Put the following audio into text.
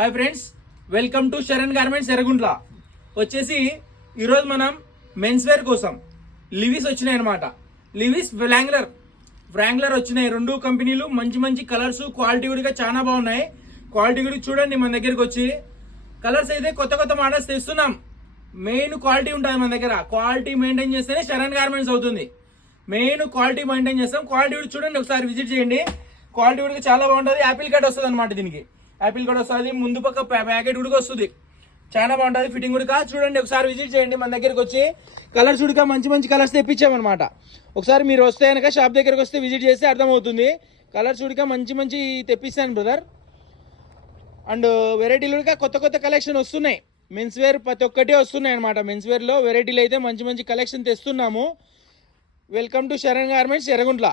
Hi friends, welcome to Sharan garments Yerraguntla. వచ్చేసి ఈరోజు మనం మెన్స్ వేర్ కోసం లివిస్ వచ్చినాయి అనమాట. లివిస్ వ్రాంగ్లర్ వచ్చినాయి. రెండు కంపెనీలు మంచి మంచి కలర్స్, క్వాలిటీ కూడా చాలా బాగున్నాయి. క్వాలిటీ కూడా చూడండి. మన దగ్గరికి వచ్చి కలర్స్ అయితే కొత్త కొత్త మోడల్స్ తెస్తున్నాం. మెయిన్ క్వాలిటీ ఉంటుంది మన దగ్గర. క్వాలిటీ మెయింటైన్ చేస్తేనే శరణ్ గార్మెంట్స్ అవుతుంది. మెయిన్ క్వాలిటీ మెయింటైన్ చేస్తాం. క్వాలిటీ కూడా చూడండి, ఒకసారి విజిట్ చేయండి. క్వాలిటీ కూడా చాలా బాగుంటుంది. యాపిల్ కట్ వస్తుంది అనమాట. దీనికి యాపిల్ కట్ వస్తుంది, ముందు పక్క ప్యాకెట్ కూడా వస్తుంది. చాలా బాగుంటుంది. ఫిట్టింగ్ కూడా చూడండి, ఒకసారి విజిట్ చేయండి. మన దగ్గరికి వచ్చి కలర్స్ కూడా మంచి మంచి కలర్స్ తెప్పించామన్నమాట. ఒకసారి మీరు వస్తే కనుక షాప్ దగ్గరికి వస్తే విజిట్ చేస్తే అర్థమవుతుంది. కలర్స్ కూడా మంచి మంచి తెప్పిస్తాను బ్రదర్. అండ్ వెరైటీలు కూడా కొత్త కొత్త కలెక్షన్ వస్తున్నాయి. మెన్స్ వేర్ ప్రతి ఒక్కటి వస్తున్నాయి అనమాట. మెన్స్ వేర్లో వెరైటీలు అయితే మంచి మంచి కలెక్షన్ తెస్తున్నాము. Welcome to Sharan garments Yerraguntla.